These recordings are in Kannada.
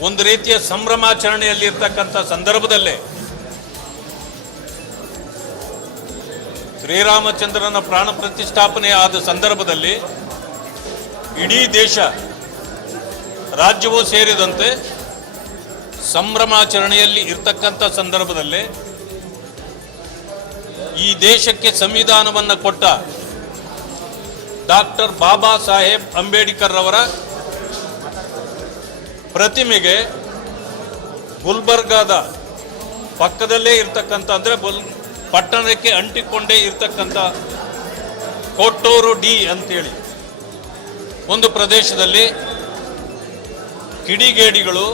ಒಂದು ರೀತಿಯ ಸಂಭ್ರಮಾಚರಣೆಯಲ್ಲಿ ಇರ್ತಕ್ಕಂಥ ಸಂದರ್ಭದಲ್ಲೇ ಶ್ರೀರಾಮಚಂದ್ರನ ಪ್ರಾಣ ಪ್ರತಿಷ್ಠಾಪನೆ ಆದ ಸಂದರ್ಭದಲ್ಲಿ ಇಡೀ ದೇಶ ರಾಜ್ಯವೂ ಸೇರಿದಂತೆ ಸಂಭ್ರಮಾಚರಣೆಯಲ್ಲಿ ಇರ್ತಕ್ಕಂಥ ಸಂದರ್ಭದಲ್ಲಿ ಈ ದೇಶಕ್ಕೆ ಸಂವಿಧಾನವನ್ನು ಕೊಟ್ಟ ಡಾಕ್ಟರ್ ಬಾಬಾ ಸಾಹೇಬ್ ಅಂಬೇಡ್ಕರ್ ಅವರ ಪ್ರತಿಮೆಗೆ ಗುಲ್ಬರ್ಗಾದ ಪಕ್ಕದಲ್ಲೇ ಇರ್ತಕ್ಕಂಥ, ಅಂದರೆ ಬುಲ್ ಪಟ್ಟಣಕ್ಕೆ ಅಂಟಿಕೊಂಡೇ ಇರ್ತಕ್ಕಂಥ ಕೊಟ್ಟೂರು ಡಿ ಅಂತೇಳಿ. ಒಂದು ಪ್ರದೇಶದಲ್ಲಿ ಕಿಡಿಗೇಡಿಗಳು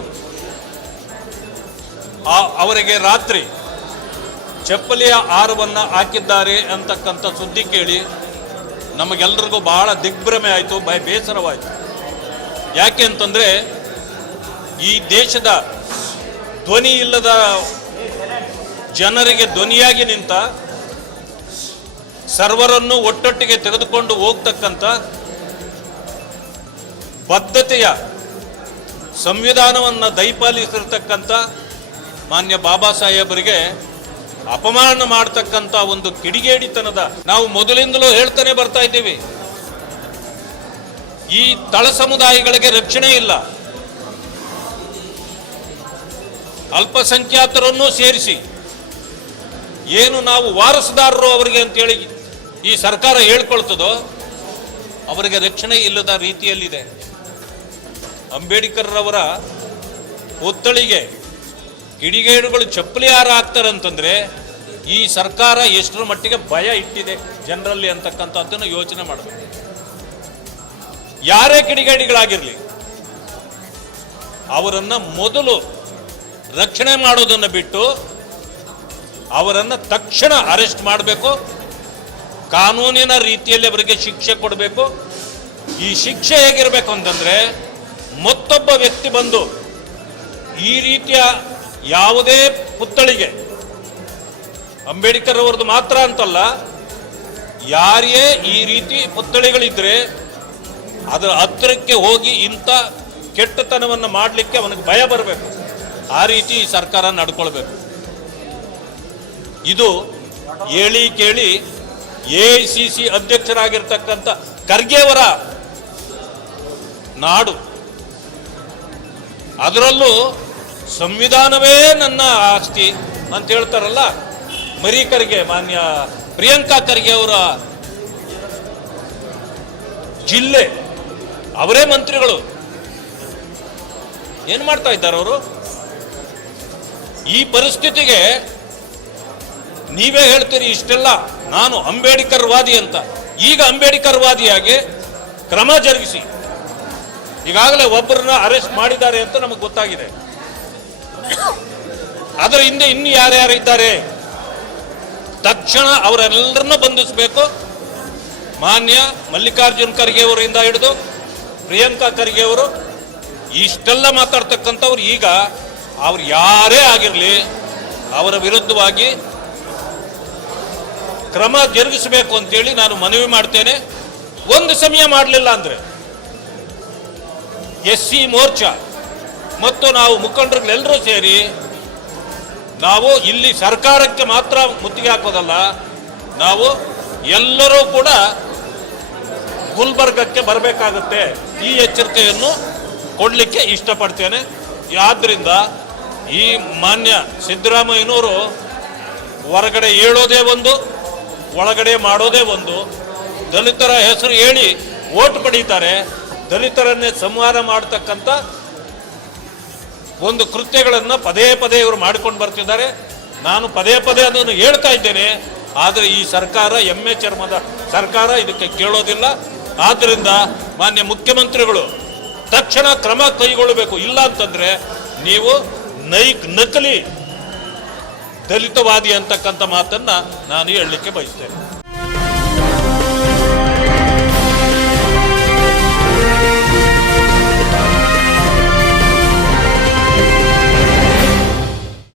ಅವರಿಗೆ ರಾತ್ರಿ ಚಪ್ಪಲಿಯ ಆರವನ್ನು ಹಾಕಿದ್ದಾರೆ ಅಂತಕ್ಕಂಥ ಸುದ್ದಿ ಕೇಳಿ ನಮಗೆಲ್ಲರಿಗೂ ಬಹಳ ದಿಗ್ಭ್ರಮೆ ಆಯಿತು ಬೇಸರವಾಯಿತು. ಯಾಕೆ ಅಂತಂದರೆ ಈ ದೇಶದ ಧ್ವನಿ ಇಲ್ಲದ ಜನರಿಗೆ ಧ್ವನಿಯಾಗಿ ನಿಂತ ಸರ್ವರನ್ನು ಒಟ್ಟೊಟ್ಟಿಗೆ ತೆಗೆದುಕೊಂಡು ಹೋಗ್ತಕ್ಕಂಥ ಬದ್ಧತೆಯ ಸಂವಿಧಾನವನ್ನು ದಯಪಾಲಿಸಿರ್ತಕ್ಕಂಥ ಮಾನ್ಯ ಬಾಬಾ ಸಾಹೇಬರಿಗೆ ಅಪಮಾನ ಮಾಡ್ತಕ್ಕಂಥ ಒಂದು ಕಿಡಿಗೇಡಿತನದ ನಾವು ಮೊದಲಿಂದಲೂ ಹೇಳ್ತಾನೆ ಬರ್ತಾ ಇದ್ದೀವಿ. ಈ ತಳ ಸಮುದಾಯಗಳಿಗೆ ರಕ್ಷಣೆ ಇಲ್ಲ. ಅಲ್ಪಸಂಖ್ಯಾತರನ್ನು ಸೇರಿಸಿ, ಏನು ನಾವು ವಾರಸುದಾರರು ಅವರಿಗೆ ಅಂತೇಳಿ ಈ ಸರ್ಕಾರ ಹೇಳ್ಕೊಳ್ತದೋ, ಅವರಿಗೆ ರಕ್ಷಣೆ ಇಲ್ಲದ ರೀತಿಯಲ್ಲಿದೆ. ಅಂಬೇಡ್ಕರ್ರವರ ಒತ್ತಳಿಗೆ ಕಿಡಿಗೇಡುಗಳು ಚಪ್ಪಲಿ ಯಾರು ಹಾಕ್ತಾರಂತಂದ್ರೆ ಈ ಸರ್ಕಾರ ಎಷ್ಟರ ಮಟ್ಟಿಗೆ ಭಯ ಇಟ್ಟಿದೆ ಜನರಲ್ಲಿ ಅಂತಕ್ಕಂಥದ್ದನ್ನು ಯೋಚನೆ ಮಾಡಬೇಕು. ಯಾರೇ ಕಿಡಿಗೇಡಿಗಳಾಗಿರಲಿ, ಅವರನ್ನು ಮೊದಲು ರಕ್ಷಣೆ ಮಾಡೋದನ್ನು ಬಿಟ್ಟು ಅವರನ್ನು ತಕ್ಷಣ ಅರೆಸ್ಟ್ ಮಾಡಬೇಕು. ಕಾನೂನಿನ ರೀತಿಯಲ್ಲಿ ಅವರಿಗೆ ಶಿಕ್ಷೆ ಕೊಡಬೇಕು. ಈ ಶಿಕ್ಷೆ ಹೇಗಿರಬೇಕು ಅಂತಂದರೆ ಮತ್ತೊಬ್ಬ ವ್ಯಕ್ತಿ ಬಂದು ಈ ರೀತಿಯ ಯಾವುದೇ ಪುತ್ಥಳಿಗೆ, ಅಂಬೇಡ್ಕರ್ ಅವ್ರದ್ದು ಮಾತ್ರ ಅಂತಲ್ಲ ಯಾರೇ ಈ ರೀತಿ ಪುತ್ಥಳಿಗಳಿದ್ರೆ ಅದರ ಹತ್ತಿರಕ್ಕೆ ಹೋಗಿ ಇಂಥ ಕೆಟ್ಟತನವನ್ನು ಮಾಡಲಿಕ್ಕೆ ಅವನಿಗೆ ಭಯ ಬರಬೇಕು. ಆ ರೀತಿ ಸರ್ಕಾರ ನಡ್ಕೊಳ್ಬೇಕು. ಇದು ಹೇಳಿ ಕೇಳಿ ಎ ಐ ಸಿ ಸಿ ಅಧ್ಯಕ್ಷರಾಗಿರ್ತಕ್ಕಂಥ ಖರ್ಗೆವರ ನಾಡು. ಅದರಲ್ಲೂ ಸಂವಿಧಾನವೇ ನನ್ನ ಆಸ್ತಿ ಅಂತ ಹೇಳ್ತಾರಲ್ಲ, ಮರಿ ಖರ್ಗೆ, ಮಾನ್ಯ ಪ್ರಿಯಾಂಕಾ ಖರ್ಗೆ ಅವರ ಜಿಲ್ಲೆ. ಅವರೇ ಮಂತ್ರಿಗಳು. ಏನ್ ಮಾಡ್ತಾ ಇದ್ದಾರೆ ಅವರು? ಈ ಪರಿಸ್ಥಿತಿಗೆ ನೀವೇ ಹೇಳ್ತೀರಿ ಇಷ್ಟೆಲ್ಲ. ನಾನು ಅಂಬೇಡ್ಕರ್ ವಾದಿ ಅಂತ. ಈಗ ಅಂಬೇಡ್ಕರ್ ವಾದಿಯಾಗಿ ಕ್ರಮ ಜರುಗಿಸಿ. ಈಗಾಗಲೇ ಒಬ್ಬರನ್ನ ಅರೆಸ್ಟ್ ಮಾಡಿದ್ದಾರೆ ಅಂತ ನಮಗೆ ಗೊತ್ತಾಗಿದೆ. ಅದರ ಹಿಂದೆ ಇನ್ನು ಯಾರ್ಯಾರು ಇದ್ದಾರೆ? ತಕ್ಷಣ ಅವರೆಲ್ಲರನ್ನ ಬಂಧಿಸಬೇಕು. ಮಾನ್ಯ ಮಲ್ಲಿಕಾರ್ಜುನ್ ಖರ್ಗೆ ಅವರಿಂದ ಹಿಡಿದು ಪ್ರಿಯಾಂಕಾ ಖರ್ಗೆ ಅವರು, ಇಷ್ಟೆಲ್ಲ ಮಾತಾಡ್ತಕ್ಕಂಥವ್ರು ಈಗ ಅವ್ರು ಯಾರೇ ಆಗಿರಲಿ, ಅವರ ವಿರುದ್ಧವಾಗಿ ಕ್ರಮ ಜರುಗಿಸಬೇಕು ಅಂತೇಳಿ ನಾನು ಮನವಿ ಮಾಡ್ತೇನೆ. ಒಂದು ಸಮಯ ಮಾಡಲಿಲ್ಲ ಅಂದರೆ ಎಸ್ ಸಿ ಮೋರ್ಚಾ ಮತ್ತು ನಾವು ಮುಖಂಡರುಗಳೆಲ್ಲರೂ ಸೇರಿ ನಾವು ಇಲ್ಲಿ ಸರ್ಕಾರಕ್ಕೆ ಮಾತ್ರ ಮುತ್ತಿಗೆ ಹಾಕೋದಲ್ಲ, ನಾವು ಎಲ್ಲರೂ ಕೂಡ ಗುಲ್ಬರ್ಗಕ್ಕೆ ಬರಬೇಕಾಗುತ್ತೆ. ಈ ಎಚ್ಚರಿಕೆಯನ್ನು ಕೊಡಲಿಕ್ಕೆ ಇಷ್ಟಪಡ್ತೇನೆ. ಆದ್ರಿಂದ ಈ ಮಾನ್ಯ ಸಿದ್ದರಾಮಯ್ಯನವರು ಹೊರಗಡೆ ಹೇಳೋದೇ ಒಂದು, ಒಳಗಡೆ ಮಾಡೋದೇ ಒಂದು. ದಲಿತರ ಹೆಸರು ಹೇಳಿ ಓಟ್ ಪಡೀತಾರೆ. ದಲಿತರನ್ನೇ ಸಂಹಾರ ಮಾಡ್ತಕ್ಕಂಥ ಒಂದು ಕೃತ್ಯಗಳನ್ನು ಪದೇ ಪದೇ ಇವರು ಮಾಡಿಕೊಂಡು ಬರ್ತಿದ್ದಾರೆ. ನಾನು ಪದೇ ಪದೇ ಅದನ್ನು ಹೇಳ್ತಾ ಇದ್ದೇನೆ. ಆದರೆ ಈ ಸರ್ಕಾರ ಎಮ್ಮೆ ಚರ್ಮದ ಸರ್ಕಾರ ಇದಕ್ಕೆ ಕೇಳೋದಿಲ್ಲ. ಆದ್ದರಿಂದ ಮಾನ್ಯ ಮುಖ್ಯಮಂತ್ರಿಗಳು ತಕ್ಷಣ ಕ್ರಮ ಕೈಗೊಳ್ಳಬೇಕು. ಇಲ್ಲ ಅಂತಂದರೆ ನೀವು ನೈಕ್ ನಕಲಿ ದಲಿತವಾದಿ ಅಂತಕ್ಕಂಥ ಮಾತನ್ನು ನಾನು ಹೇಳಲಿಕ್ಕೆ ಬಯಸ್ತೇನೆ.